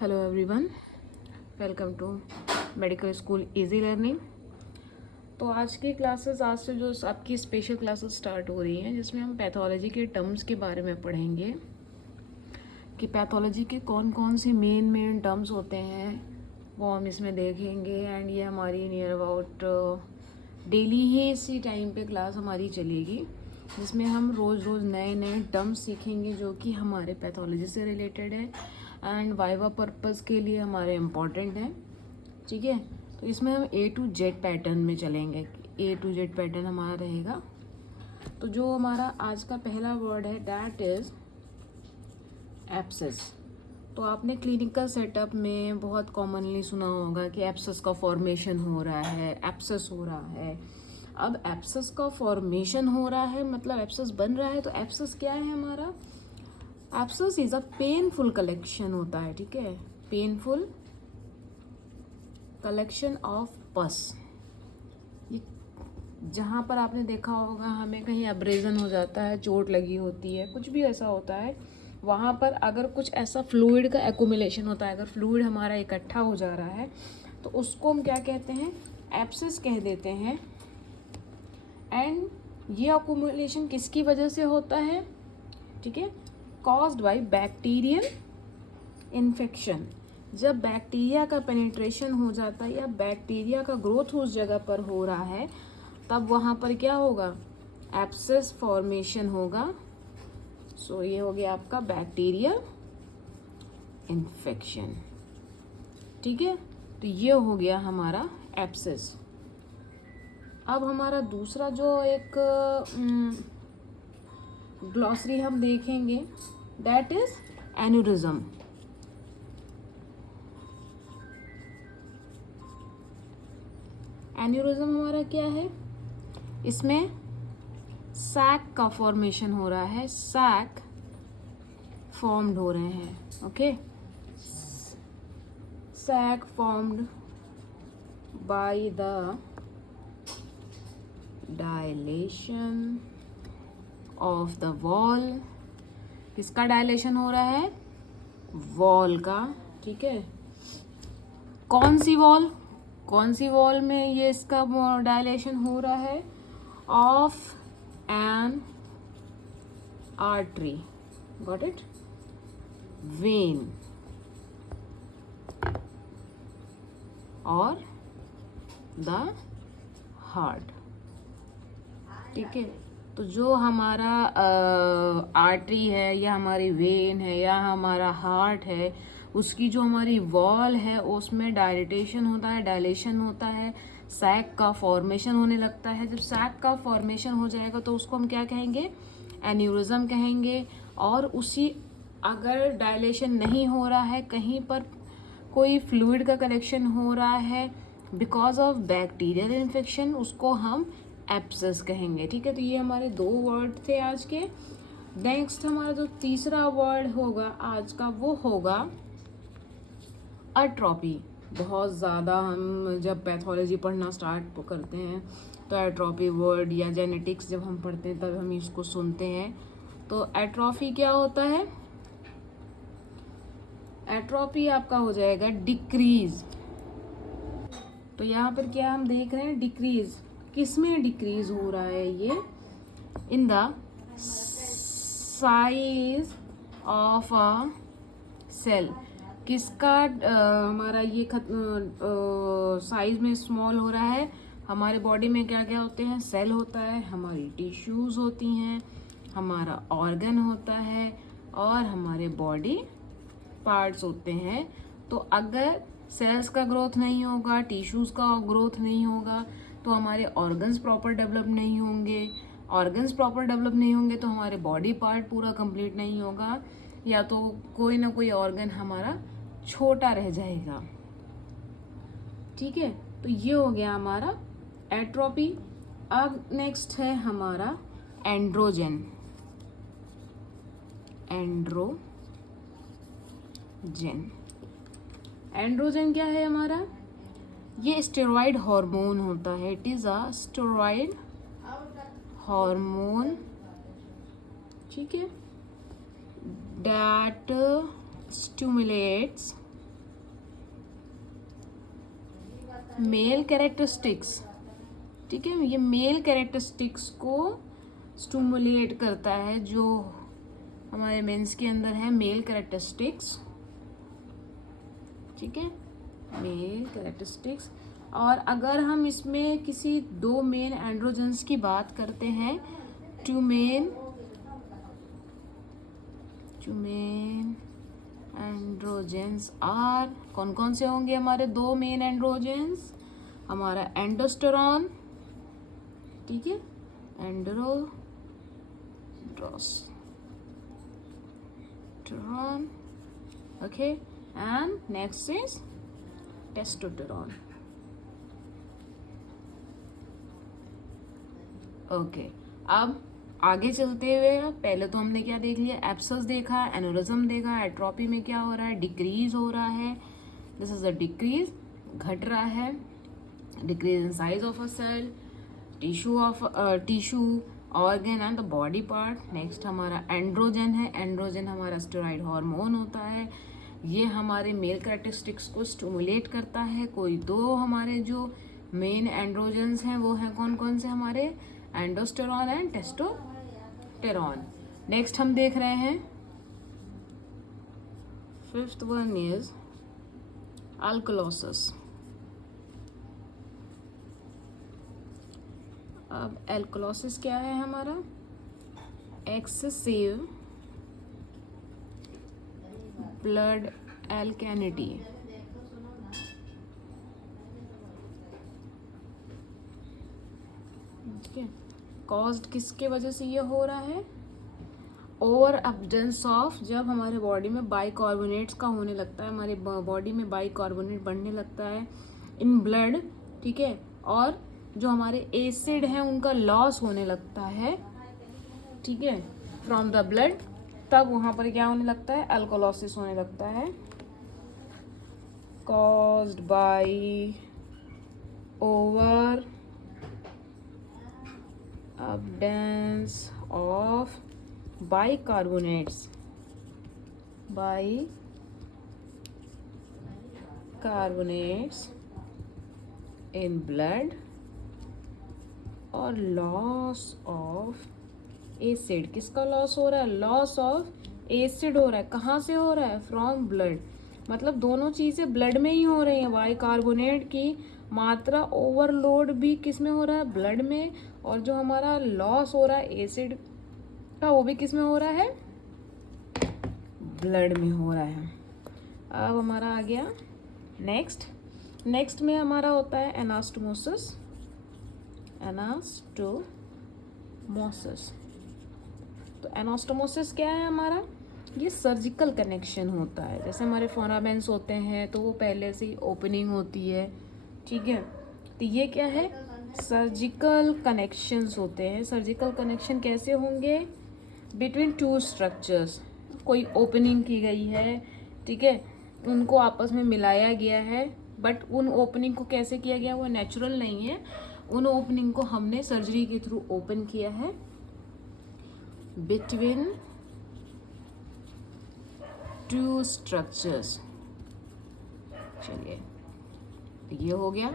Hello everyone, welcome to medical school easy learning. तो आज की क्लासेस, आज से जो आपकी स्पेशल क्लासेस स्टार्ट हो रही हैं, जिसमें हम पैथोलॉजी के टर्म्स के बारे में पढ़ेंगे कि पैथोलॉजी के कौन कौन से मेन टर्म्स होते हैं, वो हम इसमें देखेंगे। एंड ये हमारी नियर अबाउट डेली ही इसी टाइम पे क्लास हमारी चलेगी, जिसमें हम रोज़ रोज़ नए नए टर्म्स सीखेंगे जो कि हमारे पैथोलॉजी से रिलेटेड है एंड वाइवा पर्पस के लिए हमारे इम्पॉर्टेंट हैं। ठीक है, तो इसमें हम A to Z पैटर्न में चलेंगे। A to Z पैटर्न हमारा रहेगा। तो जो हमारा आज का पहला वर्ड है दैट इज़ एब्सेस। तो आपने क्लिनिकल सेटअप में बहुत कॉमनली सुना होगा कि एब्सेस का फॉर्मेशन हो रहा है, एब्सेस हो रहा है। अब एब्सेस का फॉर्मेशन हो रहा है मतलब एब्सेस बन रहा है। तो एब्सेस क्या है हमारा? Abscess is a painful collection होता है। ठीक है, पेनफुल कलेक्शन ऑफ पस। ये जहाँ पर आपने देखा होगा हमें कहीं अब्रेजन हो जाता है, चोट लगी होती है, कुछ भी ऐसा होता है, वहाँ पर अगर कुछ ऐसा फ्लूइड का एक्यूमुलेशन होता है, अगर फ्लूइड हमारा इकट्ठा हो जा रहा है तो उसको हम क्या कहते हैं? एब्सेस कह देते हैं। एंड ये एक्यूमुलेशन किसकी वजह से होता है? ठीक है, कॉज्ड बाय बैक्टीरियल इन्फेक्शन। जब बैक्टीरिया का पेनिट्रेशन हो जाता है या बैक्टीरिया का ग्रोथ उस जगह पर हो रहा है, तब वहाँ पर क्या होगा? एब्सेस फॉर्मेशन होगा। सो ये हो गया आपका बैक्टीरियल इन्फेक्शन। ठीक है, तो ये हो गया हमारा एब्सेस। अब हमारा दूसरा जो एक ग्लॉसरी हम देखेंगे दैट इज एन्यूरिज्म। एन्यूरिज्म हमारा क्या है? इसमें सैक का फॉर्मेशन हो रहा है, सैक फॉर्म्ड हो रहे हैं। Okay, sac formed by the dilation of the wall. किसका डायलेशन हो रहा है? वॉल का। ठीक है, कौन सी वॉल? कौन सी वॉल में ये इसका डायलेशन हो रहा है? Of N artery, got it, when और द हार्ट। ठीक है, तो जो हमारा आर्टरी है या हमारी वेन है या हमारा हार्ट है, उसकी जो हमारी वॉल है उसमें डायलेटेशन होता है, डायलेशन होता है, सैक का फॉर्मेशन होने लगता है। जब सैक का फॉर्मेशन हो जाएगा तो उसको हम क्या कहेंगे? एन्यूरिज्म कहेंगे। और उसी अगर डायलेशन नहीं हो रहा है, कहीं पर कोई फ्लूइड का कलेक्शन हो रहा है बिकॉज ऑफ बैक्टीरियल इन्फेक्शन, उसको हम एब्सेस कहेंगे। ठीक है, तो ये हमारे दो वर्ड थे आज के। नेक्स्ट हमारा जो तीसरा वर्ड होगा आज का वो होगा अट्रोपी। बहुत ज़्यादा हम जब पैथोलॉजी पढ़ना स्टार्ट करते हैं तो एट्रोपी वर्ड या जेनेटिक्स जब हम पढ़ते हैं तब हम इसको सुनते हैं। तो एट्रोफी क्या होता है? एट्रोपी आपका हो जाएगा डिक्रीज। तो यहाँ पर क्या हम देख रहे हैं? डिक्रीज। किस में डिक्रीज हो रहा है ये? In the size of a cell. किसका हमारा ये साइज में स्मॉल हो रहा है? हमारे बॉडी में क्या क्या होते हैं? सेल होता है, हमारी टिश्यूज होती हैं, हमारा ऑर्गन होता है और हमारे बॉडी पार्ट्स होते हैं। तो अगर सेल्स का ग्रोथ नहीं होगा, टिश्यूज का ग्रोथ नहीं होगा, तो हमारे ऑर्गन्स प्रॉपर डेवलप नहीं होंगे। ऑर्गन्स प्रॉपर डेवलप नहीं होंगे तो हमारे बॉडी पार्ट पूरा कंप्लीट नहीं होगा, या तो कोई ना कोई ऑर्गन हमारा छोटा रह जाएगा। ठीक है, तो ये हो गया हमारा एट्रोपी। अब नेक्स्ट है हमारा एंड्रोजन। एंड्रोजन क्या है हमारा? ये स्टेरॉइड हार्मोन होता है। It is a steroid hormone. ठीक है, that stimulates मेल कैरेक्टरिस्टिक्स, ठीक है, ये मेल कैरेक्टरिस्टिक्स को स्टिमुलेट करता है, जो हमारे मेंस के अंदर है मेल कैरेक्टरिस्टिक्स, ठीक है, मेल कैरेक्टरिस्टिक्स। और अगर हम इसमें किसी दो मेन एंड्रोजेंस की बात करते हैं, टू मेन एंड्रोजेंस आर, कौन कौन से होंगे हमारे दो मेन एंड्रोजेंस? हमारा एंडोस्टेरॉन, ठीक है, androsterone, okay, and next is testosterone. Okay, अब आगे चलते हुए पहले तो हमने क्या देख लिया, एब्सस देखा, एनोरिज्म देखा, एट्रोपी में क्या हो रहा है, डिक्रीज हो रहा है, दिस इज अ डिक्रीज, घट रहा है, decrease in size of a cell, tissue organ and the body part. Next हमारा एंड्रोजन है, एंड्रोजन हमारा स्टेरॉइड हार्मोन होता है, ये हमारे मेल कैरेक्टरिस्टिक्स को स्टिमुलेट करता है। कोई दो हमारे जो मेन एंड्रोजन्स हैं वो हैं कौन कौन से हमारे, एंडोस्टेरॉन एंड टेस्टोस्टेरॉन। नेक्स्ट हम देख रहे हैं फिफ्थ वन इज अल्कलोसिस। अब एल्कलोसिस क्या है हमारा, एक्सेसिव ब्लड एल्केनिटी, ठीक है, कॉज्ड किसके वजह से ये हो रहा है, ओवर अब्डेंस ऑफ, जब हमारे बॉडी में बाइकार्बोनेट्स का होने लगता है, हमारे बॉडी में बाइकार्बोनेट बढ़ने लगता है इन ब्लड, ठीक है, और जो हमारे एसिड हैं उनका लॉस होने लगता है, ठीक है, फ्रॉम द ब्लड, तब वहाँ पर क्या होने लगता है, अल्कोलोसिस होने लगता है, caused by over abundance of bicarbonates in blood और लॉस ऑफ एसिड। किसका लॉस हो रहा है, लॉस ऑफ एसिड हो रहा है, कहाँ से हो रहा है, फ्रॉम ब्लड, मतलब दोनों चीज़ें ब्लड में ही हो रही हैं। बाइकार्बोनेट की मात्रा ओवरलोड भी किस में हो रहा है, ब्लड में, और जो हमारा लॉस हो रहा है एसिड का वो भी किस में हो रहा है, ब्लड में हो रहा है। अब हमारा आ गया नेक्स्ट में हमारा होता है एनास्टोमोसिस। तो एनास्टोमोसिस क्या है हमारा, ये सर्जिकल कनेक्शन होता है। जैसे हमारे फोरामेंस होते हैं तो वो पहले से ही ओपनिंग होती है, ठीक है, तो ये क्या है, सर्जिकल कनेक्शंस होते हैं। सर्जिकल कनेक्शन कैसे होंगे, बिटवीन टू स्ट्रक्चर्स, कोई ओपनिंग की गई है, ठीक है, उनको आपस में मिलाया गया है, बट उन ओपनिंग को कैसे किया गया, वो नेचुरल नहीं है, उन ओपनिंग को हमने सर्जरी के थ्रू ओपन किया है बिटवीन टू स्ट्रक्चर्स। चलिए ये हो गया।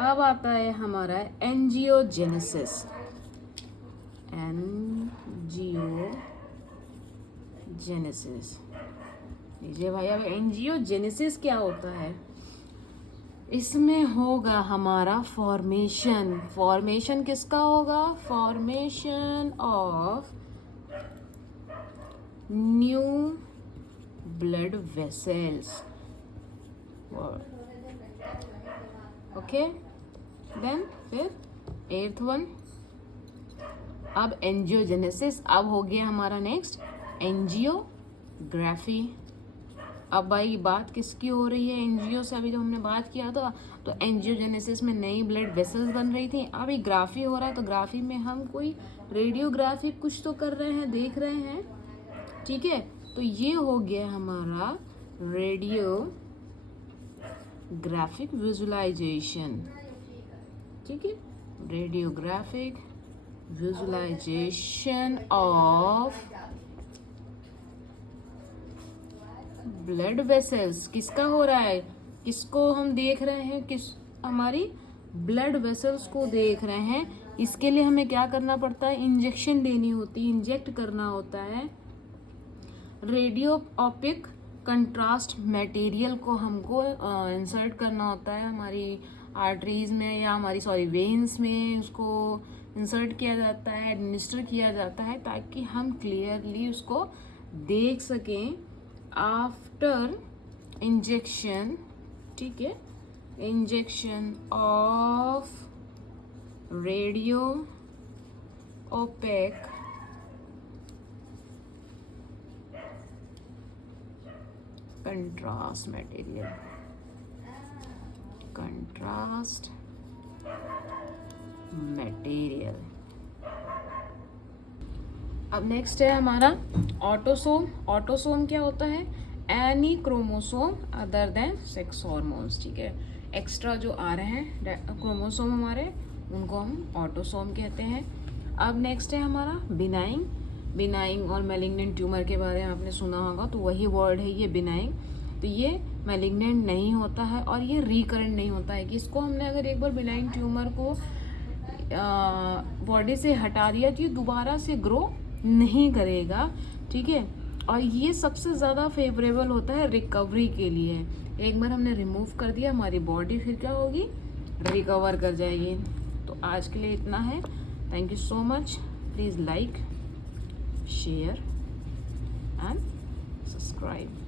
अब आता है हमारा एंजियोजेनेसिस। लीजिए भाई, अब एंजियोजेनेसिस क्या होता है, इसमें होगा हमारा फॉर्मेशन किसका होगा, formation of new blood vessels, okay, then फिर एर्थ वन। अब एंजियोजेनेसिस, अब हो गया हमारा नेक्स्ट एंजियोग्राफी। अब भाई बात किसकी हो रही है, एंजियो से अभी जो हमने बात किया था, तो एंजियोजेनेसिस में नई ब्लड वेसल्स बन रही थी, अभी ग्राफी हो रहा है, तो ग्राफी में हम कोई रेडियोग्राफी कुछ तो कर रहे हैं, देख रहे हैं, ठीक है, तो ये हो गया हमारा रेडियोग्राफिक विजुअलाइजेशन, ठीक है, radiographic visualization of blood vessels किसका हो रहा है, किसको हम देख रहे हैं, किस हमारी ब्लड वेसल्स को देख रहे हैं। इसके लिए हमें क्या करना पड़ता है, इंजेक्शन देनी होती है, इंजेक्ट करना होता है। रेडियो ऑपिक कंट्रास्ट मटेरियल को हमको इंसर्ट करना होता है हमारी आर्टरीज में या हमारी वेन्स में, उसको इंसर्ट किया जाता है, एडमिनिस्टर किया जाता है, ताकि हम क्लियरली उसको देख सकें आफ्टर इंजेक्शन। ठीक है, injection of radio OPEC contrast material, contrast material. अब नेक्स्ट है हमारा ऑटोसोम। ऑटोसोम क्या होता है, any chromosome other than sex hormones. ठीक है, एक्स्ट्रा जो आ रहे हैं क्रोमोसोम हमारे, उनको हम ऑटोसोम कहते हैं। अब नेक्स्ट है हमारा बिनाइंग। बिनाइंग और मैलिग्नेंट ट्यूमर के बारे में आपने सुना होगा, तो वही वर्ड है ये बिनाइंग। तो ये मैलिग्नेंट नहीं होता है और ये रिकरेंट नहीं होता है कि इसको हमने अगर एक बार बिनाइंग ट्यूमर को बॉडी से हटा दिया तो ये दोबारा से ग्रो नहीं करेगा। ठीक है, और ये सबसे ज़्यादा फेवरेबल होता है रिकवरी के लिए। एक बार हमने रिमूव कर दिया, हमारी बॉडी फिर क्या होगी, रिकवर कर जाएगी। तो आज के लिए इतना है। Thank you so much. Please like, share and subscribe.